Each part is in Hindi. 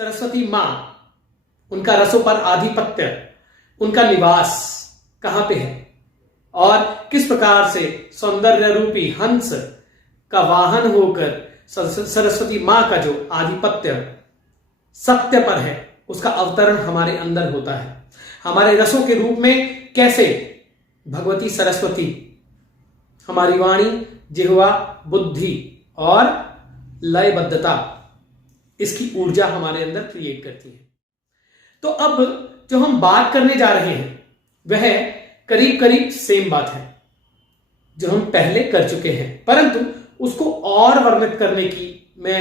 सरस्वती मां, उनका रसों पर आधिपत्य, उनका निवास कहां पे है और किस प्रकार से सौंदर्य रूपी हंस का वाहन होकर सरस्वती मां का जो आधिपत्य सत्य पर है उसका अवतरण हमारे अंदर होता है। हमारे रसों के रूप में कैसे भगवती सरस्वती हमारी वाणी, जिह्वा, बुद्धि और लयबद्धता, इसकी ऊर्जा हमारे अंदर क्रिएट करती है। तो अब जो हम बात करने जा रहे हैं वह करीब करीब सेम बात है जो हम पहले कर चुके हैं, परंतु उसको और वर्णित करने की मैं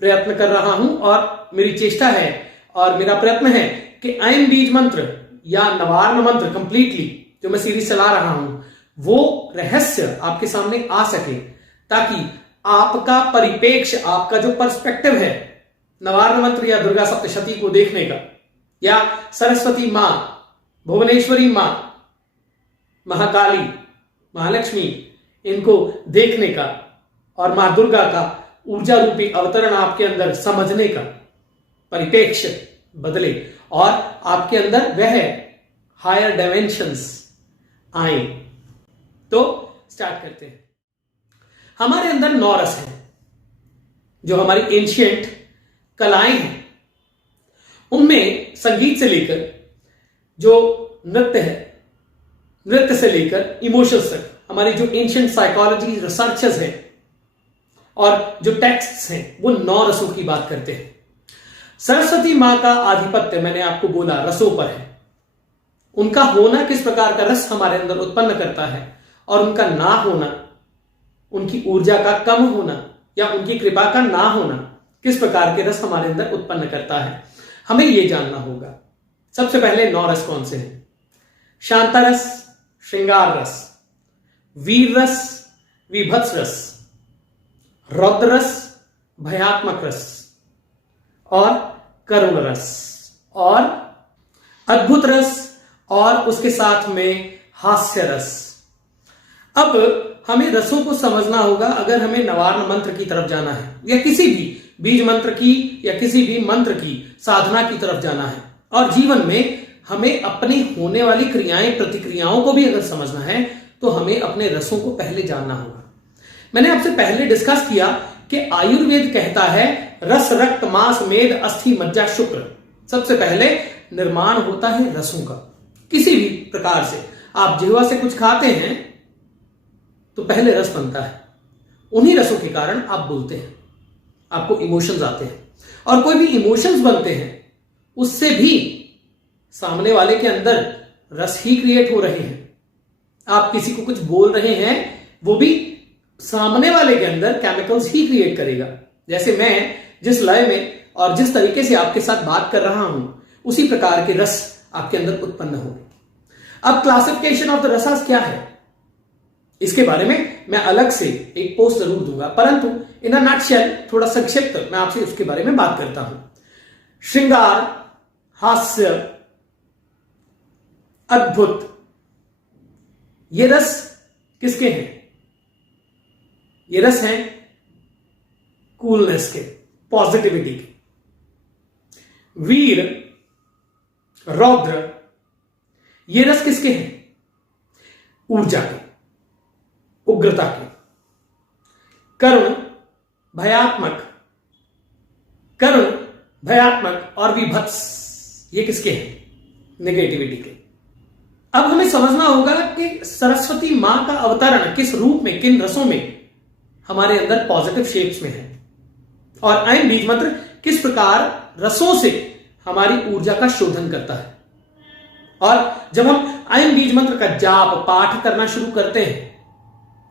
प्रयत्न कर रहा हूं और मेरी चेष्टा है और मेरा प्रयत्न है कि ऐन बीज मंत्र या नवार्न मंत्र कंप्लीटली जो मैं सीरीज चला रहा हूं वो रहस्य आपके सामने आ सके, ताकि आपका परिपेक्ष, आपका जो पर्सपेक्टिव है नवार्न मंत्र या दुर्गा सप्तशती को देखने का, या सरस्वती मां, भुवनेश्वरी मां, महाकाली, महालक्ष्मी, इनको देखने का और मां दुर्गा का ऊर्जा रूपी अवतरण आपके अंदर समझने का परिपेक्ष बदले और आपके अंदर वह हायर डायमेंशंस आए। तो स्टार्ट करते हैं। हमारे अंदर 9 रस हैं जो हमारी एंशिएंट कलाएं हैं। उनमें संगीत से लेकर जो नृत्य है, नृत्य से लेकर इमोशंस तक हमारी जो एंशिएंट साइकोलॉजी रिसर्चर्स हैं और जो टेक्स्ट्स हैं वो 9 रसों की बात करते हैं। सरस्वती मां का आधिपत्य मैंने आपको बोला रसों पर है। उनका होना किस प्रकार का रस हमारे अंदर उत्पन्न करता है और उनका ना होना, उनकी ऊर्जा का कम होना या उनकी कृपा का ना होना किस प्रकार के रस हमारे अंदर उत्पन्न करता है, हमें यह जानना होगा। सबसे पहले 9 रस कौन से हैं? शांता रस, श्रृंगार रस, वीर रस, विभत्स रस, रौद्र रस, भयात्मक रस और करुण रस और अद्भुत रस और उसके साथ में हास्य रस। अब हमें रसों को समझना होगा अगर हमें नवार्न मंत्र की तरफ जाना है या किसी भी बीज मंत्र की या किसी भी मंत्र की साधना की तरफ जाना है, और जीवन में हमें अपनी होने वाली क्रियाएं प्रतिक्रियाओं को भी अगर समझना है तो हमें अपने रसों को पहले जानना होगा। मैंने आपसे पहले डिस्कस किया कि आयुर्वेद कहता है रस, रक्त, मांस, मेद, अस्थि, मज्जा, शुक्र। सबसे पहले निर्माण होता है रसों का। किसी भी प्रकार से आप जिह्वा से कुछ खाते हैं तो पहले रस बनता है। उन्हीं रसों के कारण आप बोलते हैं, आपको इमोशंस आते हैं, और कोई भी इमोशंस बनते हैं उससे भी सामने वाले के अंदर रस ही क्रिएट हो रहे हैं। आप किसी को कुछ बोल रहे हैं वो भी सामने वाले के अंदर केमिकल्स ही क्रिएट करेगा। जैसे मैं जिस लय में और जिस तरीके से आपके साथ बात कर रहा हूं उसी प्रकार के रस आपके अंदर उत्पन्न होंगे। अब क्लासिफिकेशन ऑफ द रसास क्या है, इसके बारे में मैं अलग से एक पोस्ट जरूर दूंगा, परंतु इन अ नटशेल थोड़ा संक्षिप्त मैं आपसे उसके बारे में बात करता हूं। श्रृंगार, हास्य, अद्भुत, ये रस किसके हैं? ये रस हैं कूलनेस के, पॉजिटिविटी के। वीर, रौद्र, ये रस किसके हैं? ऊर्जा के, उग्रता के। करुण, भयात्मक, करुण, भयात्मक और विभत्स, ये किसके हैं? नेगेटिविटी के। अब हमें समझना होगा कि सरस्वती मां का अवतरण किस रूप में, किन रसों में हमारे अंदर पॉजिटिव शेप्स में है, और ऐन बीज मंत्र किस प्रकार रसों से हमारी ऊर्जा का शोधन करता है। और जब हम ऐन बीज मंत्र का जाप पाठ करना शुरू करते हैं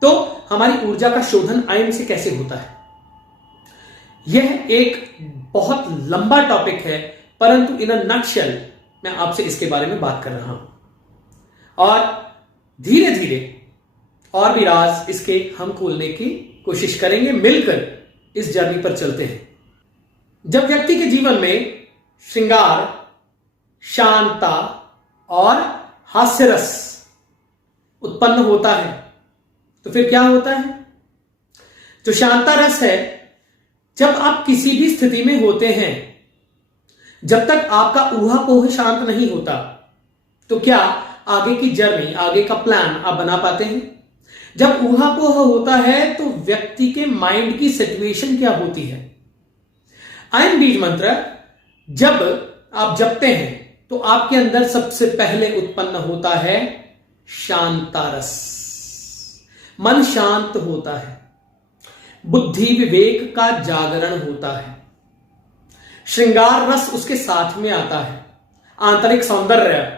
तो हमारी ऊर्जा का शोधन ऐन से कैसे होता है, यह एक बहुत लंबा टॉपिक है, परंतु इन अ नटशेल मैं आपसे इसके बारे में बात कर रहा हूं, और धीरे धीरे और भी राज इसके हम खोलने की कोशिश करेंगे। मिलकर इस जर्नी पर चलते हैं। जब व्यक्ति के जीवन में श्रृंगार, शांता और हास्यरस उत्पन्न होता है तो फिर क्या होता है? जो शांता रस है, जब आप किसी भी स्थिति में होते हैं, जब तक आपका ऊहापोह शांत नहीं होता तो क्या आगे की जर्नी, आगे का प्लान आप बना पाते हैं? जब ऊहापोह होता है तो व्यक्ति के माइंड की सिचुएशन क्या होती है? आयन बीज मंत्र जब आप जपते हैं तो आपके अंदर सबसे पहले उत्पन्न होता है शांतारस। मन शांत होता है, बुद्धि विवेक का जागरण होता है, श्रृंगार रस उसके साथ में आता है, आंतरिक सौंदर्य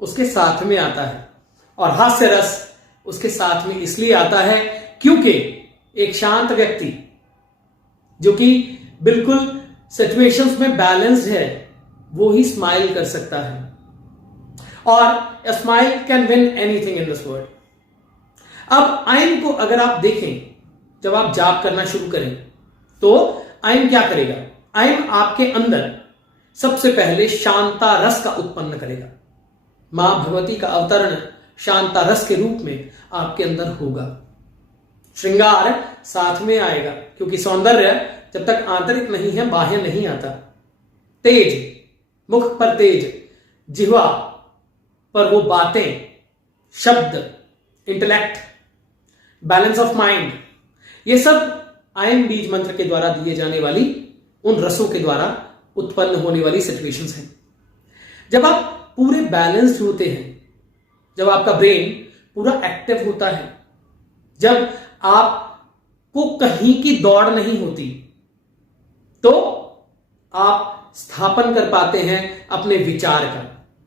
उसके साथ में आता है, और हास्य रस उसके साथ में इसलिए आता है क्योंकि एक शांत व्यक्ति जो कि बिल्कुल सिचुएशंस में बैलेंस्ड है वो ही स्माइल कर सकता है, और smile can win anything in this world. अब आयन को अगर आप देखें, जब आप जाप करना शुरू करें तो आयन क्या करेगा? आयन आपके अंदर सबसे पहले शांता रस का उत्पन्न करेगा। मां भगवती का अवतरण शांता रस के रूप में आपके अंदर होगा। श्रृंगार साथ में आएगा क्योंकि सौंदर्य जब तक आंतरिक नहीं है बाह्य नहीं आता। तेज, मुख पर तेज, जिह्वा पर वो बातें, शब्द, इंटेलेक्ट, बैलेंस ऑफ माइंड, ये सब आयन बीज मंत्र के द्वारा दिए जाने वाली उन रसों के द्वारा उत्पन्न होने वाली सिचुएशंस हैं। जब आप पूरे बैलेंस्ड होते हैं, जब आपका ब्रेन पूरा एक्टिव होता है, जब आपको कहीं की दौड़ नहीं होती, तो आप स्थापन कर पाते हैं अपने विचार का।